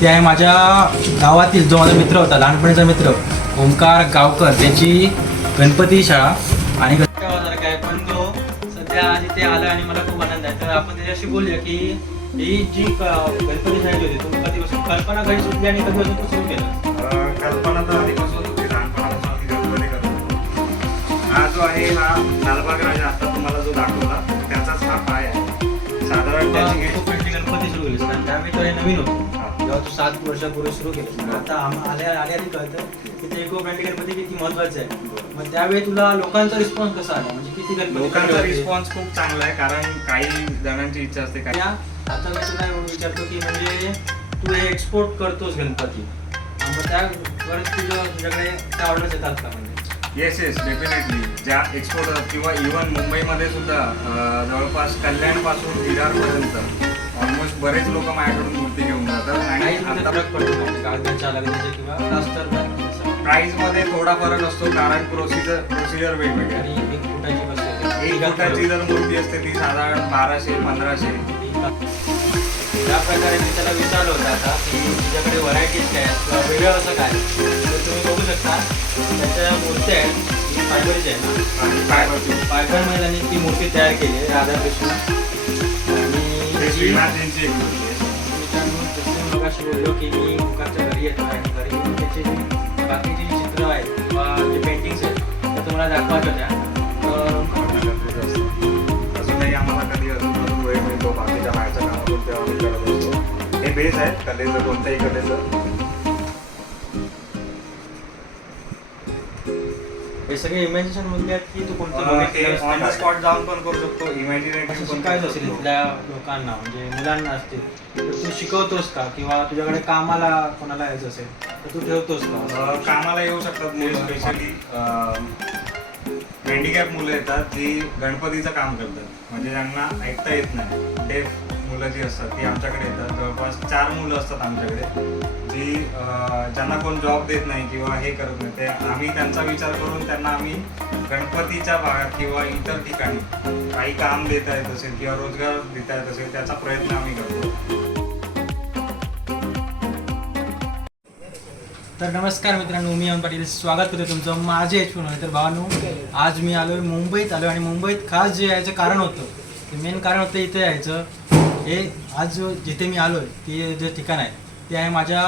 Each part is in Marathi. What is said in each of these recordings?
ते आहे माझ्या गावातील जो माझा मित्र होता लहानपणीचा मित्र ओंकार गावकर. त्याची गणपती शाळा आणि गण- काय? पण तो सध्या आज इथे आला आणि मला खूप आनंद आहे. तर आपण त्याच्याशी बोलूया की ही जी गणपती शाळेची होती तुम्ही कधीपासून कल्पना कधी सुचली आणि कधीपासून तू सुरू केलं? कल्पना तर आधीपासून होती लहानपणापासून आम्ही गणपती करतो हा जो आहे हा लालबाग राजा आता तुम्हाला जो दाखवला त्याचाच हा पाय आहे. साधारण गणपती सुरू केलीस कारण त्यावेळी हे नवीन होतं. जेव्हा तू सात वर्षापूर्वी सुरू केलं. आता आल्या आल्या आधी कळतं की ते इको फ्रेंडली गणपती किती महत्त्वाचे आहे? मग त्यावेळी तुला लोकांचा रिस्पॉन्स कसा आला? म्हणजे किती गणपती लोकांचा होते? रिस्पॉन्स खूप चांगला आहे कारण काही जणांची इच्छा असते काही या आता मी तुला एवढं विचारतो की म्हणजे तू हे एक्सपोर्ट करतोस गणपती. मग त्यावर तुझं तुझ्याकडे त्या ऑर्डर्स येतात का म्हणजे? येस येस डेफिनेटली ज्या एक्सपोर्ट किंवा इव्हन मुंबईमध्ये सुद्धा अं, जवळपास कल्याणपासून विरारपर्यंत. बरेच लोक माझ्याकडून मूर्ती घेऊन जातात आणि आता का? म्हणजे प्राइसमध्ये थोडा फरक असतो कारण प्रोसिजर प्रोसिजर वेगवेगळे. आणि एक फुटाची बसते एक फुटाची जर मूर्ती असते ती साधारण बाराशे पंधराशे. त्या प्रकारे मी त्याला विचारलं होतं आता की तुझ्याकडे व्हरायटीज काय किंवा वेगळं असं काय तर तुम्ही बघू शकता त्याच्या मूर्त्या आहेत फायबरची आहे ना फायबरची फायबरमध्ये त्यांनी ती मूर्ती तयार केली आहे राधाकृष्ण. श्रीनाथजींची बोललो की मी ओंकारच्या घरी येतो आणि घरी येऊन चित्र आहेत किंवा जे पेंटिंग्स आहेत त्या तुम्हाला दाखवायच्या होत्या अजूनही आम्हाला कधी अजून अजून वेळ मिळतो बाकीच्या बाहेरच्या कामातून तेव्हा आम्ही करत असतो हे बेस कलेचं कोणत्याही कलेचं हे सगळे इमॅजिनेशन मुद्दे आहेत की तू कोणतं ऑन द काय? स्पॉट जाऊन पण करू शकतो इमॅजिनेटिव्ह पण करू असेल. इथल्या लोकांना म्हणजे मुलांना असतील. तर तू शिकवतोस का? किंवा तुझ्याकडे कामाला कोणाला यायचं असेल तर तू ठेवतोस का? कामाला येऊ शकतात मुलं. स्पेशली हँडिकॅप मुलं येतात जी गणपतीचं काम करतात. म्हणजे ज्यांना ऐकता येत नाही. डेफ मुलं जी असतात ती आमच्याकडे येतात. जवळपास चार मुलं असतात आमच्याकडे. जी ज्यांना कोण जॉब देत नाही किंवा हे करत नाही ते आम्ही त्यांचा विचार करून त्यांना आम्ही गणपतीच्या भागात किंवा इतर ठिकाणी काही काम देता येत असेल किंवा रोजगार देता येत असेल त्याचा प्रयत्न आम्ही करतो. तर नमस्कार मित्रांनो मी अमन पाटील. स्वागत करतो तुमचं माझे एच म्हणून तर भावानो आज मी आलोय मुंबईत आलो आणि मुंबईत खास जे यायचं कारण होतं ते मेन कारण होतं इथे यायचं. हे आज जिथे मी आलो ते जे ठिकाण आहे ते आहे माझ्या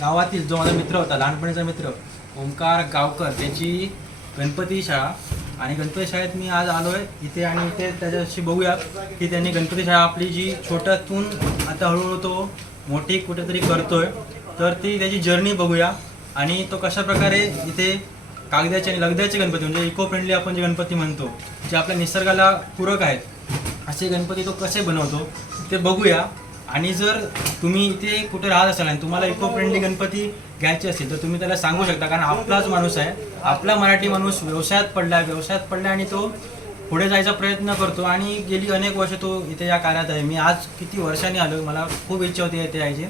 गावातील जो माझा मित्र होता लहानपणीचा मित्र ओंकार गावकर. त्याची गणपती शाळा. आणि गणपती शाळेत मी आज आलो आहे इथे आणि इथे त्याच्याशी बघूया की त्यांनी गणपती शाळा आपली जी छोट्यातून आता हळूहळू तो मोठी कुठेतरी करतोय. तर ती त्याची जर्नी बघूया. आणि तो कशा प्रकारे इथे कागदाचे आणि लगद्याचे गणपती म्हणजे इको फ्रेंडली आपण जे गणपती म्हणतो जे आपल्या निसर्गाला पूरक आहेत असे गणपती तो कसे बनवतो? ते बघूया. आणि जर तुम्ही इथे कुठे राहत असाल आणि तुम्हाला इको फ्रेंडली गणपती घ्यायचे असतील तर तुम्ही त्याला सांगू शकता कारण आपलाच माणूस आहे. आपला मराठी माणूस व्यवसायात पडला व्यवसायात पडला आणि तो पुढे जायचा प्रयत्न करतो. आणि गेली अनेक वर्ष तो इथे या कार्यात आहे. मी आज किती वर्षांनी आलो मला खूप इच्छा होती इथे यायची.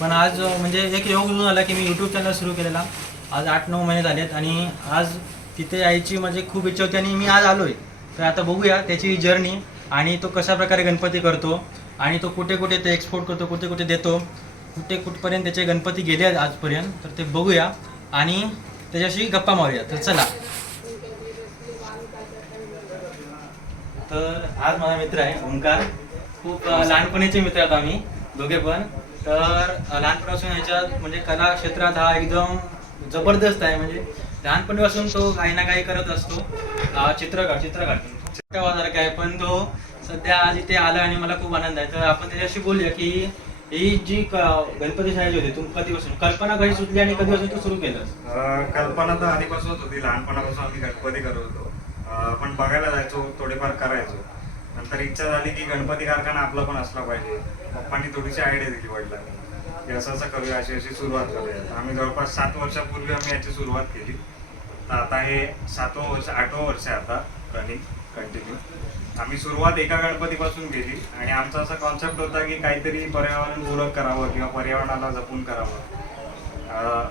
पण आज म्हणजे एक योग जुळून आला की मी यूट्यूब चॅनल सुरू केलेला. आज आठ नऊ महिने झालेत आणि आज तिथे यायची म्हणजे खूप इच्छा होती आणि मी आज आलो आहे तर आता बघूया त्याची जर्नी आणि तो कशा प्रकारे गणपती करतो. आणि तो कुठे कुठे ते एक्सपोर्ट करतो कुठे कुठे देतो कुठे कुठपर्यंत त्याचे गणपती गेले आहेत आजपर्यंत तर ते बघूया. आणि त्याच्याशी गप्पा मारूया. तर चला. तर आज माझा मित्र आहे ओंकार. खूप लहानपणीचे मित्र आहोत आम्ही दोघे पण. तर लहानपणापासून ह्याच्यात म्हणजे कला क्षेत्रात हा एकदम जबरदस्त आहे. म्हणजे लहानपणीपासून तो काही ना काही करत असतो. चित्र काढ चित्र काढतो आहे पण तो सध्या आज इथे आलं आणि मला खूप आनंद आहे. तर आपण त्याच्याशी बोलूया की ही जी गणपती शाळेची होती तू कधीपासून? कल्पना कधी सुचली आणि कधीपासून तू सुरू केलं कल्पना तर आधीपासूनच होती. लहानपणापासून आम्ही गणपती करत होतो. पण बघायला जायचो थोडेफार करायचो. नंतर इच्छा झाली की गणपती कारखाना आपला पण असला पाहिजे. पप्पांनी थोडीशी आयडिया दिली वडिलांनी. की असं असं करूया अशी अशी सुरुवात करूया. आम्ही जवळपास सात वर्षापूर्वी आम्ही याची सुरुवात केली. तर आता हे सातवं वर्ष आठवं वर्ष आहे आता रनिंग. कंटिन्यू आम्ही सुरुवात एका गणपतीपासून केली आणि आमचा असा कॉन्सेप्ट होता की काहीतरी पर्यावरणपूरक करावं किंवा पर्यावरणाला जपून करावं.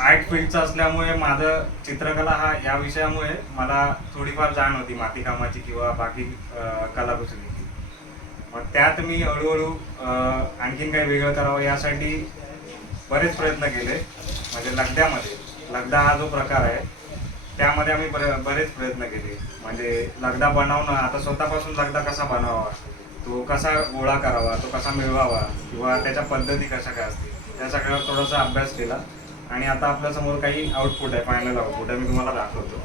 आर्ट फील्डचा असल्यामुळे माझं चित्रकला हा या विषयामुळे मला थोडीफार जाण होती मातीकामाची किंवा बाकी कलाकुसरीची. मग त्यात मी हळूहळू आणखीन काही वेगळं करावं यासाठी बरेच प्रयत्न केले. म्हणजे लगद्यामध्ये लगदा हा जो प्रकार आहे त्यामध्ये आम्ही बरे- बरेच प्रयत्न केले. म्हणजे लगदा बनवणं आता स्वतःपासून लगदा कसा बनवावा? तो कसा गोळा करावा? तो कसा मिळवावा? किंवा त्याच्या पद्धती कशा काय असतील? त्या सगळ्यावर थोडासा अभ्यास केला. आणि आता आपल्यासमोर काही आउटपुट आहे फायनल आउटपुट आहे मी तुम्हाला दाखवतो.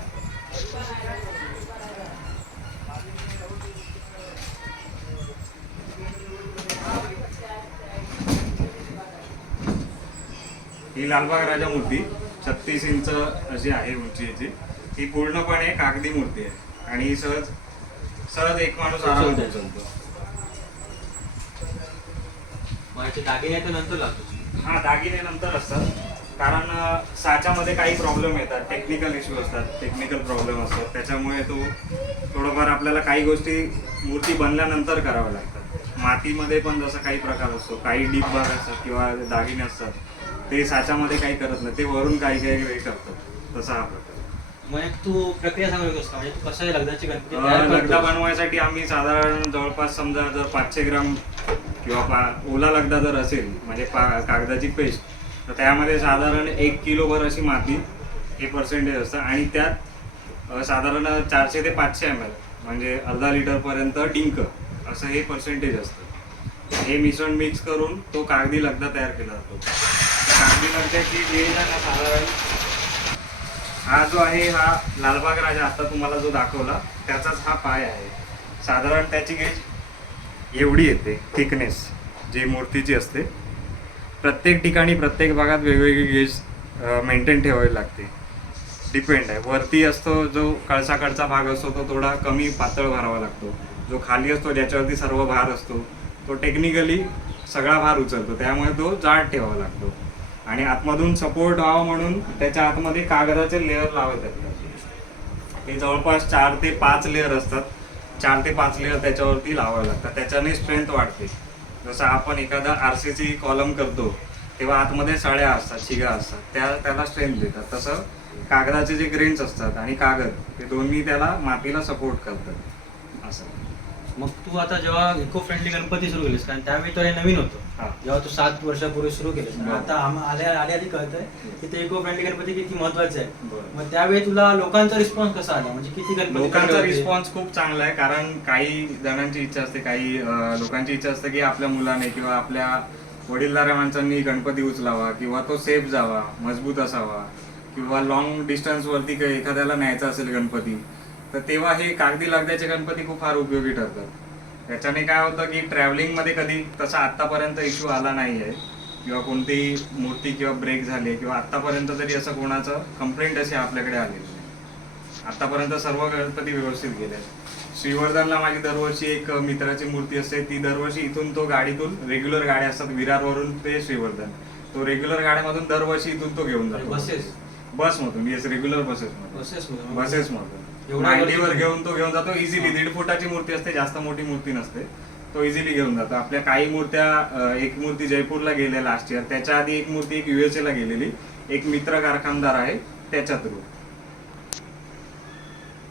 ही लालबाग राजा मूर्ती छत्तीस इंच अशी आहे उंची याची ही पूर्णपणे कागदी मूर्ती आहे. आणि ही सहज सहज एक माणूस आरामात उचलतो मग याचे दागिने तर नंतर लागतो हा दागिने नंतर असतात. कारण साच्यामध्ये काही प्रॉब्लेम येतात टेक्निकल इश्यू असतात टेक्निकल प्रॉब्लेम असतात. त्याच्यामुळे तो थोडंफार आपल्याला काही गोष्टी मूर्ती बनल्यानंतर कराव्या लागतात. मातीमध्ये पण जसं काही प्रकार असतो काही डीप भाग असतात किंवा दागिने असतात ते साच्यामध्ये काही करत नाही. ते वरून काही काही वेळ करतात. तसा हा प्रकार. मग तू प्रक्रिया सांगू शकतोस का? म्हणजे तू कसं अं, लगदा? बनवायसाठी आम्ही साधारण जवळपास समजा जर पाचशे ग्राम किंवा पा ओला लगदा जर असेल म्हणजे पा कागदाची पेस्ट तर त्यामध्ये साधारण एक किलोभर अशी माती हे पर्सेंटेज असतं. आणि त्यात अं, साधारण चारशे ते पाचशे एम एल म्हणजे अर्धा लिटरपर्यंत डिंक असं हे पर्सेंटेज असतं. हे मिश्रण मिक्स करून तो कागदी लगदा तयार केला जातो. त्या आहे ना साधारण हा जो आहे हा लालबाग राजा आता तुम्हाला जो दाखवला त्याचाच हा पाय आहे. साधारण त्याची गेज एवढी येते थिकनेस जी मूर्तीची असते. प्रत्येक ठिकाणी प्रत्येक भागात वेगवेगळी गेज मेंटेन ठेवावी लागते. डिपेंड आहे. वरती असतो जो कळसाकडचा भाग असतो तो थोडा कमी पातळ भरावा लागतो. जो खाली असतो ज्याच्यावरती सर्व भार असतो तो टेक्निकली सगळा भार उचलतो. त्यामुळे तो जाड ठेवावा लागतो. आणि आतमधून सपोर्ट व्हावा म्हणून त्याच्या आतमध्ये कागदाचे लेअर लावत आहेत ते जवळपास चार ते पाच लेअर असतात. चार ते पाच लेअर त्याच्यावरती लावावे लागतात. त्याच्याने स्ट्रेंथ वाढते. जसं आपण एखादा आर सी सी कॉलम करतो तेव्हा आतमध्ये सळ्या असतात शिगा असतात. त्या त्याला स्ट्रेंथ देतात. तसं कागदाचे जे ग्रेन्स असतात आणि कागद ते दोन्ही त्याला मातीला सपोर्ट करतात. असं. मग तू आता जेव्हा इको फ्रेंडली गणपती सुरू केलीस कारण त्यावेळी तर हे नवीन. होतं जेव्हा तू सात वर्षापूर्वी सुरू केलीस. आता आल्या आल्या आधी कळतंय की ते इको फ्रेंडली गणपती किती महत्त्वाचे आहे. मग त्यावेळी तुला लोकांचा रिस्पॉन्स कसा आला म्हणजे किती गणपती लोकांचा? रिस्पॉन्स खूप चांगला आहे कारण काही जणांची इच्छा असते काही लोकांची इच्छा असते की आपल्या मुलाने किंवा आपल्या वडीलधाऱ्या माणसांनी गणपती उचलावा किंवा तो सेफ जावा मजबूत असावा किंवा लॉंग डिस्टन्स वरती काही एखाद्याला न्यायचा असेल गणपती तर तेव्हा हे कागदी लगद्याचे गणपती खूप फार उपयोगी ठरतात. त्याच्याने काय होतं की ट्रॅव्हलिंगमध्ये कधी तसा आतापर्यंत इश्यू आला नाही आहे किंवा कोणतीही मूर्ती किंवा ब्रेक झाली किंवा आतापर्यंत तरी असं कोणाचं कंप्लेंट अशी आपल्याकडे आलेली नाही. आतापर्यंत सर्व गणपती व्यवस्थित गेले श्रीवर्धनला माझी दरवर्षी एक मित्राची मूर्ती असते ती दरवर्षी इथून तो गाडीतून रेग्युलर गाड्या असतात विरारवरून ते श्रीवर्धन. तो रेग्युलर गाड्यामधून दरवर्षी इथून तो घेऊन जातो. बसेस? बसमधून yes regular buses buses buses मधून एवढ्या मांडीवर घेऊन तो घेऊन जातो. इझिली दीड फुटाची मूर्ती असते जास्त मोठी मूर्ती नसते. तो इझिली घेऊन जातो. आपल्या काही मूर्त्या एक मूर्ती जयपूरला गेल्या लास्ट इयर त्याच्या आधी एक मूर्ती एक युएसए ला गेलेली. एक मित्र कारखानदार आहे त्याच्या थ्रू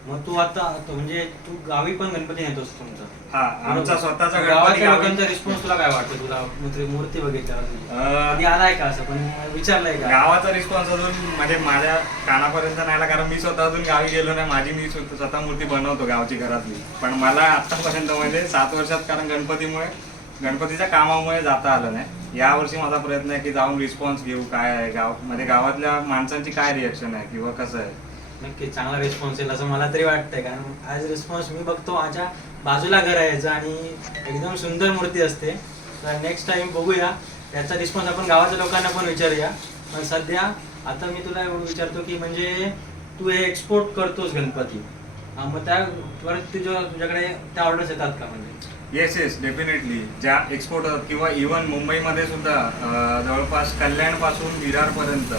मग तू आता तो म्हणजे तू गावी पण गणपती नेतोस तुमचा. हा आमचा स्वतःचा गणपती गावाच्या गावी- लोकांचा रिस्पॉन्स तुला काय वाटतं? तुला मूर्ती मूर्ती बघितल्यावर? अं, आलाय का असं? पण विचारलंय का? गावाचा रिस्पॉन्स अजून म्हणजे माझ्या कानापर्यंत नाही आला कारण मी स्वतः अजून गावी गेलो नाही. माझी मी स्वतः स्वतः मूर्ती बनवतो गावची घरातली. पण मला आतापर्यंत म्हणजे सात वर्षात कारण गणपतीमुळे गणपतीच्या कामामुळे जाता आलं नाही. यावर्षी माझा प्रयत्न आहे की जाऊन रिस्पॉन्स घेऊ काय आहे गाव म्हणजे गावातल्या माणसांची काय रिएक्शन आहे किंवा कसं आहे? नक्की चांगला रिस्पॉन्स येईल असं मला तरी वाटतंय. कारण ॲज रिस्पॉन्स मी बघतो माझ्या बाजूला घर आहे याचं आणि एकदम सुंदर मूर्ती असते. तर नेक्स्ट टाइम बघूया. याचा रिस्पॉन्स आपण गावाच्या लोकांना पण विचारूया. पण सध्या आता मी तुला एवढं विचारतो की म्हणजे तू हे एक्सपोर्ट करतोस गणपती. मग त्या परत तुझ्या तुझ्याकडे त्या ऑर्डर्स येतात का म्हणजे? येस येस डेफिनेटली ज्या एक्सपोर्ट होतात किंवा इवन मुंबईमध्ये सुद्धा जवळपास कल्याणपासून विरारपर्यंत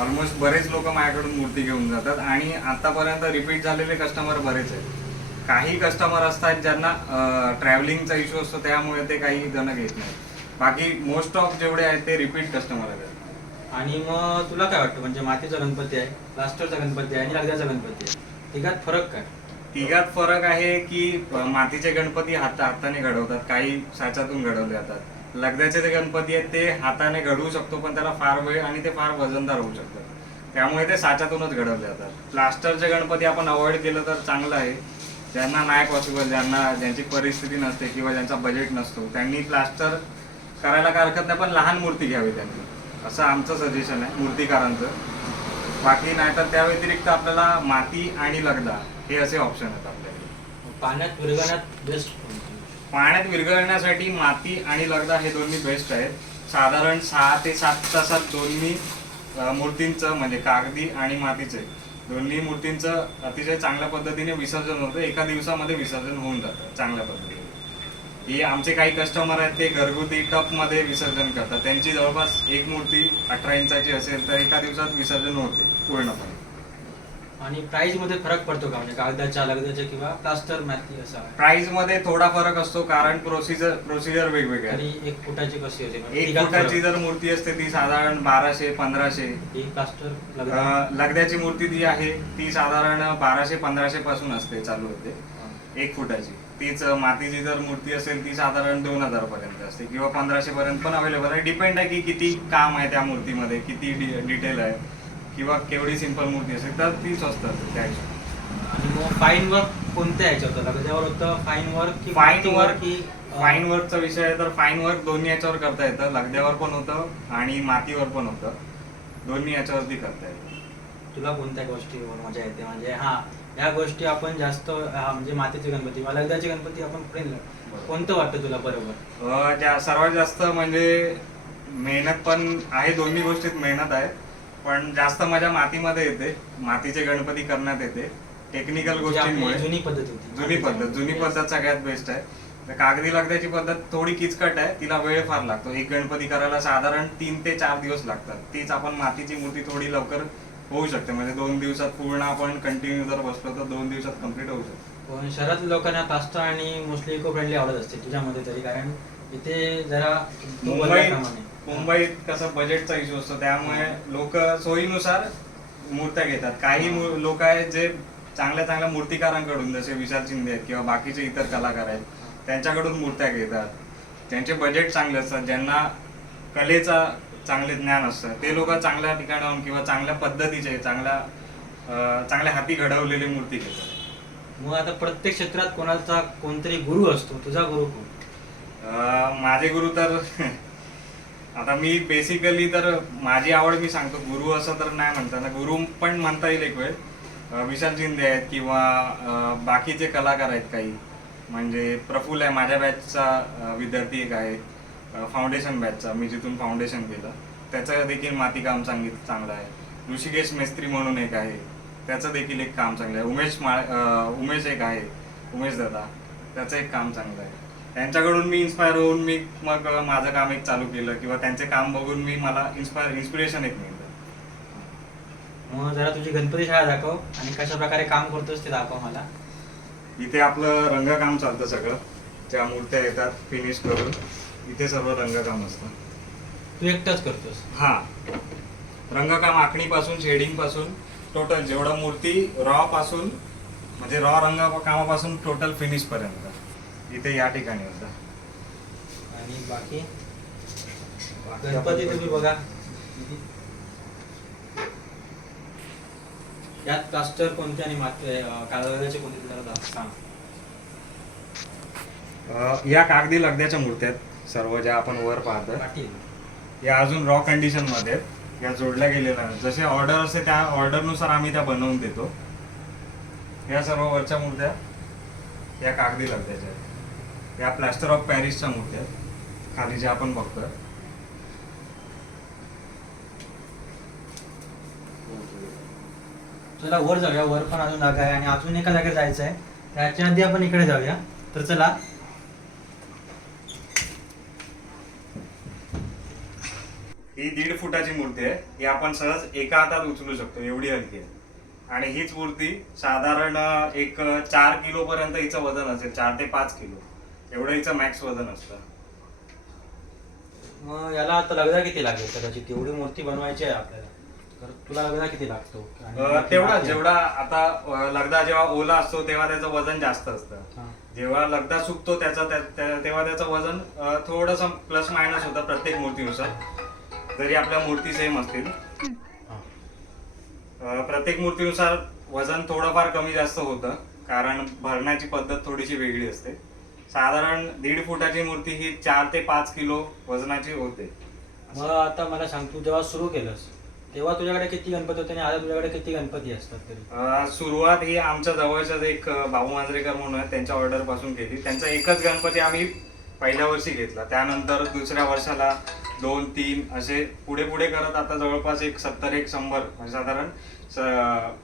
ऑलमोस्ट बरेच लोक माझ्याकडून मूर्ती घेऊन जातात आणि आतापर्यंत रिपीट झालेले कस्टमर बरेच आहेत. काही कस्टमर असतात ज्यांना ट्रॅव्हलिंगचा इश्यू असतो त्यामुळे ते काही जण घेत नाहीत. बाकी मोस्ट ऑफ जेवढे आहेत ते रिपीट कस्टमर आहेत आणि मग तुला काय वाटतं? म्हणजे मातीचा गणपती आहे प्लास्टरचा गणपती आहे आणि लगद्याचा गणपती आहे. तिघात फरक काय? तिघात फरक आहे की मातीचे गणपती हात हाताने घडवतात काही साच्यातून घडवले जातात. लगद्याचे जे गणपती आहेत ते हाताने घडवू शकतो पण त्याला फार वेळ आणि ते फार वजनदार होऊ शकतात त्यामुळे ते साच्यातूनच घडवले जातात. प्लास्टरचे गणपती आपण अवॉइड केलं तर चांगलं आहे. ज्यांना नाही पॉसिबल ज्यांना ज्यांची परिस्थिती नसते किंवा ज्यांचा बजेट नसतो त्यांनी प्लास्टर करायला काय हरकत नाही पण लहान मूर्ती घ्यावी त्यांनी. असं आमचं सजेशन आहे मूर्तीकारांचं. बाकी नाही तर त्या व्यतिरिक्त आपल्याला माती आणि लगदा हे असे ऑप्शन आहेत आपल्याकडे. पाण्यात विरघळण्यात बेस्ट पाण्यात विरघळण्यासाठी माती आणि लगदा हे दोन्ही बेस्ट आहेत. साधारण सहा ते सात तासात दोन्ही मूर्तींचं म्हणजे कागदी आणि मातीचे दोन्ही मूर्तींचं अतिशय चांगल्या पद्धतीने विसर्जन होतं. एका दिवसामध्ये विसर्जन होऊन जातं चांगल्या पद्धतीने. ही आमचे काही कस्टमर आहेत ते घरगुती टपमध्ये विसर्जन करतात. त्यांची जवळपास एक मूर्ती अठरा इंचाची असेल तर एका दिवसात विसर्जन होते पूर्णपणे. आणि प्राइसमध्ये फरक पडतो का? म्हणजे कागदाच्या लगदाच्या किंवा प्लास्टर माती असा प्राइसमध्ये थोडा फरक असतो कारण प्रोसिजर प्रोसिजर वेगवेगळे आहे आणि एक फुटाची कशी होते म्हणजे एक फुटाची. जर मूर्ती असते ती साधारण बाराशे पंधराशे. ही प्लास्टर लगदा? अं, लगद्याची मूर्ती जी आहे ती साधारण बाराशे पंधराशे पासून असते चालू होते. एक फुटाची. तीच अं, मातीची जर मूर्ती असेल ती साधारण दोन हजार पर्यंत असते किंवा पंधराशे पर्यंत पण अवेलेबल आहे. डिपेंड आहे की किती काम आहे त्या मूर्तीमध्ये किती डिटेल आहे. किंवा केवढी सिंपल मूर्ती असेल तर ती स्वस्त असते त्या हिशोबाने. आणि मग फाईन वर्क कोणत्या ह्याच्यावर होतं लगद्यावर होतं फाईन वर्क की फाईन माती वर्क की अं, फाईन वर्कचा विषय आहे तर फाईन वर्क दोन्ही याच्यावर करता येतं. लगद्यावर पण होतं आणि मातीवर पण होतं. दोन्ही याच्यावरती करता येतं. तुला कोणत्या गोष्टीवर मजा येते? म्हणजे हा ह्या गोष्टी आपण जास्त हा म्हणजे मातीचे गणपती लगद्याचे गणपती आपण कोणतं वाटतं तुला बरोबर अं, ज्या सर्वात जास्त म्हणजे मेहनत पण आहे दोन्ही गोष्टीत मेहनत आहे. पण जास्त मजा मातीमध्ये येते. मातीचे गणपती करण्यात येते. टेक्निकल गोष्टींमुळे. जुनी पद्धत होती. जुनी पद्धत. जुनी पद्धत सगळ्यात बेस्ट आहे. तर कागदी लगद्याची पद्धत थोडी किचकट आहे. तिला वेळ फार लागतो. एक गणपती करायला साधारण तीन ते चार दिवस लागतात. तीच आपण मातीची मूर्ती थोडी लवकर होऊ शकते. म्हणजे दोन दिवसात पूर्ण आपण कंटिन्यू जर बसलो तर दोन दिवसात कंप्लीट होऊ शकतो. पण शहरातल्या लोकांना प्लास्टर आणि मोस्टली इको फ्रेंडली आवडत असते. तुझ्यामध्ये तरी. कारण इथे जरा तू मुंबईत कसं बजेटचा इश्यू असतो त्यामुळे लोक सोयीनुसार मूर्त्या घेतात. काही लोक आहेत जे चांगल्या चांगल्या मूर्तिकारांकडून जसे विशाल शिंदे आहेत किंवा बाकीचे इतर कलाकार आहेत त्यांच्याकडून मूर्त्या घेतात. त्यांचे बजेट चांगले असतात. ज्यांना कलेचा चांगले ज्ञान असतं ते लोक चांगल्या ठिकाणाहून किंवा चांगल्या पद्धतीचे चांगल्या चांगल्या हाती घडवलेली मूर्ती घेतात. मग आता प्रत्येक क्षेत्रात कोणाचा कोणतरी गुरु असतो? तुझा गुरु कोण? माझे गुरु तर आता मी बेसिकली तर माझी आवड मी सांगतो गुरु असं तर नाही म्हणताना गुरु पण म्हणता येईल एक वेळ. विशाल शिंदे आहेत किंवा बाकीचे कलाकार आहेत काही. म्हणजे प्रफुल्ल आहे माझ्या बॅचचा विद्यार्थी एक आहे. फाउंडेशन बॅचचा मी जिथून फाउंडेशन केलं. त्याचं देखील माती काम सांगित चांगलं आहे. ऋषिकेश मेस्त्री म्हणून एक आहे. त्याचं देखील एक काम चांगलं आहे. उमेश माळ उमेश एक आहे. उमेश दादा. त्याचं एक काम चांगलं आहे. त्यांच्याकडून मी इन्स्पायर होऊन मी मग माझं काम एक चालू केलं किंवा त्यांचे काम बघून मी मला इन्स्पायर इन्स्पिरेशन एक मिळतं मग जरा तुझी गणपती शाळा दाखव आणि कशा प्रकारे काम करतोस ते दाखव मला. इथे आपलं रंगकाम चालतं सगळं. ज्या मूर्त्या येतात फिनिश करून इथे सर्व रंगकाम असतं. तू एकटाच करतोस? हा. रंगकाम आखणीपासून शेडिंगपासून टोटल जेवढं मूर्ती रॉ पासून म्हणजे रॉ रंग कामापासून टोटल फिनिश पर्यंत. इथे या ठिकाणी होतं. आणि बाकी? गणपती तुम्ही बघा. यात प्लास्टर कोणते आणि माती कागदाचे कोणते दा- सांग. या कागदी लगद्याच्या मूर्त्या आहेत सर्व ज्या आपण वर पाहतो या अजून रॉ कंडिशनमध्ये आहेत. या जोडल्या गेलेल्या. जसे ऑर्डर असते त्या ऑर्डरनुसार आम्ही त्या बनवून देतो. या सर्व वरच्या मूर्त्या या कागदी लगद्याच्या आहेत. या प्लॅस्टर ऑफ पॅरिसच्या मूर्त्या खाली जे आपण बघतोय. चला वर जाऊया. वर पण अजून जागा आहे आणि अजून एका जागेत जायचं आहे. त्याच्या आधी आपण इकडे जाऊया. तर चला. ही दीड फुटाची मूर्ती आहे. ही आपण सहज एका हातात उचलू शकतो. एवढी हलकी आहे. आणि हीच मूर्ती साधारण एक चार किलो पर्यंत हिचं वजन असेल. चार ते पाच किलो. एवढं हिचं मॅक्स वजन असतं. मग याला आता लगदा किती लागेल कदाचित? एवढी मूर्ती बनवायची आहे आपल्याला. तर तुला लगदा किती लागतो? अं, तेवढा जेवढा आता अं, लगदा जेव्हा ओला असतो तेव्हा त्याचं वजन जास्त असतं. हा. जेव्हा लगदा सुकतो त्याचा त्या- त्या- तेव्हा त्याचं वजन थोडस प्लस मायनस होतं प्रत्येक मूर्तीनुसार. जरी आपल्या मूर्ती सेम असतील. अं, प्रत्येक मूर्तीनुसार वजन थोडंफार कमी जास्त होतं. कारण भरण्याची पद्धत थोडीशी वेगळी असते. साधारण दीड फुटाची मूर्ती ही चार ते पाच किलो वजनाची होते. मग आता मला सांग तू जेव्हा सुरू केलंस तेव्हा तुझ्याकडे किती गणपती होते आणि आता तुझ्याकडे किती गणपती असतात तरी? अं, सुरुवात ही आमच्या जवळच्याच एक अं, बाबू मांजरेकर म्हणून आहेत त्यांच्या ऑर्डरपासून केली. त्यांचा एकच गणपती आम्ही पहिल्या वर्षी घेतला. त्यानंतर दुसऱ्या वर्षाला दोन तीन असे पुढे पुढे करत आता जवळपास एक सत्तर एक शंभर म्हणजे साधारण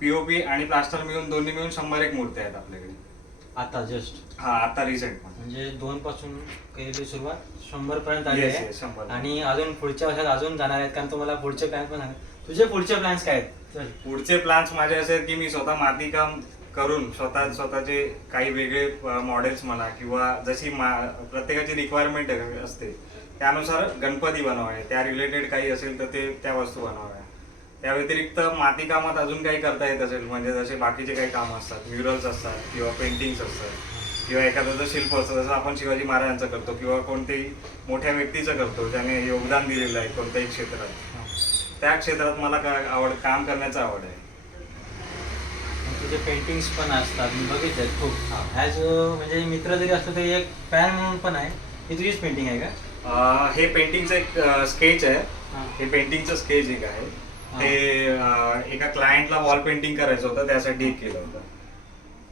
पीओपी आणि प्लास्टर मिळून दोन्ही मिळून शंभर एक मूर्ती आहेत आपल्याकडे. आता जस्ट हा आता रिसेंट पण. म्हणजे दोन पासून केलेली सुरुवात शंभर पर्यंत आली Yes, आहे. yes. आणि अजून पुढच्या वर्षात अजून जाणार आहेत कारण तुम्हाला पुढचे प्लॅन पण सांग तुझे पुढचे प्लॅन्स काय आहेत? चल. पुढचे प्लॅन्स माझे असे आहेत की मी स्वतः मातीकाम करून स्वतः स्वतःचे काही वेगळे मॉडेल्स म्हणा किंवा जशी मा प्रत्येकाची रिक्वायरमेंट असते त्यानुसार गणपती बनवावे. त्या रिलेटेड काही असेल तर ते त्या वस्तू बनवाव्या त्या व्यतिरिक्त माती कामात अजून काही करता येत असेल म्हणजे जसे बाकीचे काही काम असतात म्युरल्स असतात किंवा पेंटिंग्स असतात किंवा एखादं शिल्प असतं जसं आपण शिवाजी महाराजांचं करतो किंवा कोणत्याही मोठ्या व्यक्तीचं करतो ज्याने योगदान दिलेलं आहे कोणत्याही क्षेत्रात. त्या क्षेत्रात मला का आवड काम करण्याचं आवड आहे. तुझे पेंटिंग्स पण असतात मी बघितले खूप. ॲज म्हणजे मित्र जरी असलो तरी एक फॅन म्हणून पण आहे. ही तुझीच पेंटिंग आहे का? हे पेंटिंगचं एक स्केच आहे. हा. पेंटिंगचं स्केच एक आहे. ते एका क्लायंटला वॉल पेंटिंग करायचं होतं त्यासाठी केलं होतं.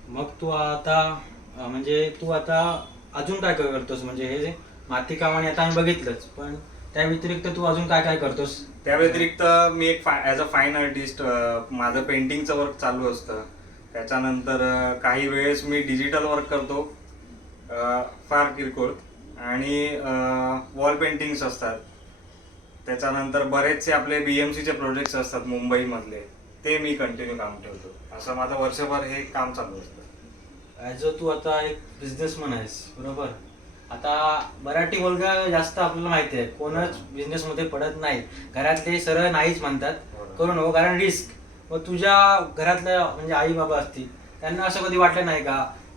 मग तू आता म्हणजे तू आता अजून काय काय करतोस? म्हणजे हे जे माती काम आणि आता आम्ही बघितलंच पण त्या व्यतिरिक्त तू अजून काय काय करतोस? त्या व्यतिरिक्त मी एक ॲज अ फाईन आर्टिस्ट माझं पेंटिंगचं वर्क चालू असतं. त्याच्यानंतर काही वेळेस मी डिजिटल वर्क करतो फार किरकोळ. आणि वॉल पेंटिंग्स असतात. त्याच्यानंतर बरेचसे आपले बी एम सीचे प्रोजेक्ट्स असतात मुंबईमधले. ते मी कंटिन्यू काम ठेवतो. असं माझं वर्षभर हे काम चालू असतं. ॲज अ तू आता एक बिझनेसमन आहेस बरोबर? आता मराठी मुलगा जास्त आपल्याला माहिती आहे. कोणच बिझनेसमध्ये पडत नाही. घरातले सरळ नाहीच म्हणतात. बरोबर. करू नको कारण रिस्क मग तुझ्या घरातल्या म्हणजे आई बाबा असतील त्यांना असं कधी वाटलं नाही का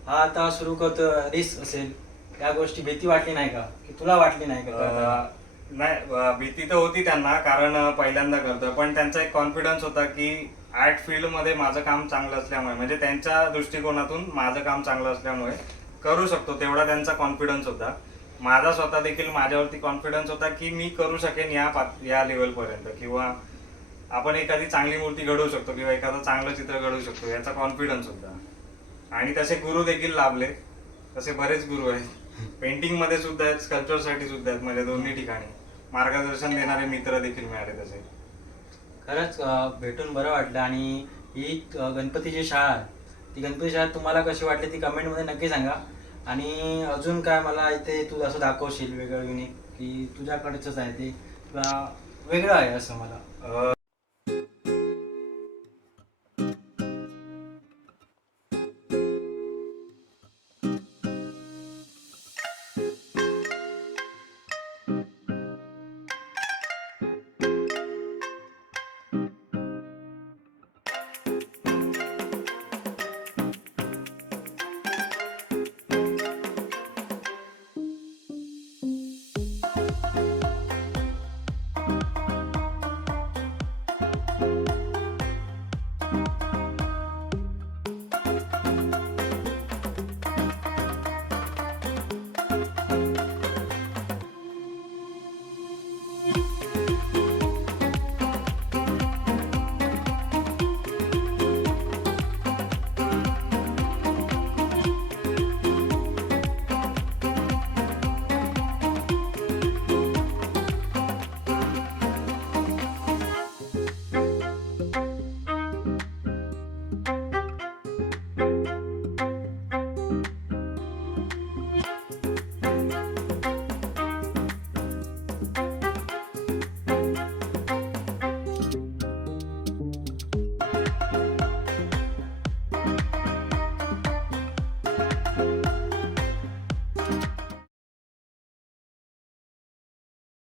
हा आता सुरू करतो रिस्क असेल. त्या गोष्टी भीती वाटली नाही का? की तुला वाटली नाही का? नाही भीती तर होती त्यांना कारण पहिल्यांदा करतोय. पण त्यांचा एक कॉन्फिडन्स होता की आर्ट फील्डमध्ये माझं काम चांगलं असल्यामुळे म्हणजे त्यांच्या दृष्टिकोनातून माझं काम चांगलं असल्यामुळे करू शकतो तेवढा त्यांचा कॉन्फिडन्स होता. माझा स्वतः देखील माझ्यावरती कॉन्फिडन्स होता की मी करू शकेन या पात या लेवल पर्यंत. किंवा आपण एखादी चांगली मूर्ती घडवू शकतो किंवा एखादं चांगलं चित्र घडवू शकतो याचा कॉन्फिडन्स होता. आणि तसे गुरु देखील लाभले. तसे बरेच गुरु आहेत. पेंटिंगमध्ये सुद्धा आहेत स्कल्पचरसाठी सुद्धा आहेत म्हणजे दोन्ही ठिकाणी. मार्गदर्शन देणारे मित्र देखील मिळाले तसे खरंच अं, भेटून बरं वाटलं आणि ही अं, गणपतीची शाळा आहे. ती गणपती शाळा तुम्हाला कशी वाटली ती कमेंटमध्ये नक्की सांगा. आणि अजून काय मला इथे तू असं दाखवशील वेगळं युनिक की तुझ्याकडचंच आहे ते किंवा वेगळं आहे असं मला. अं,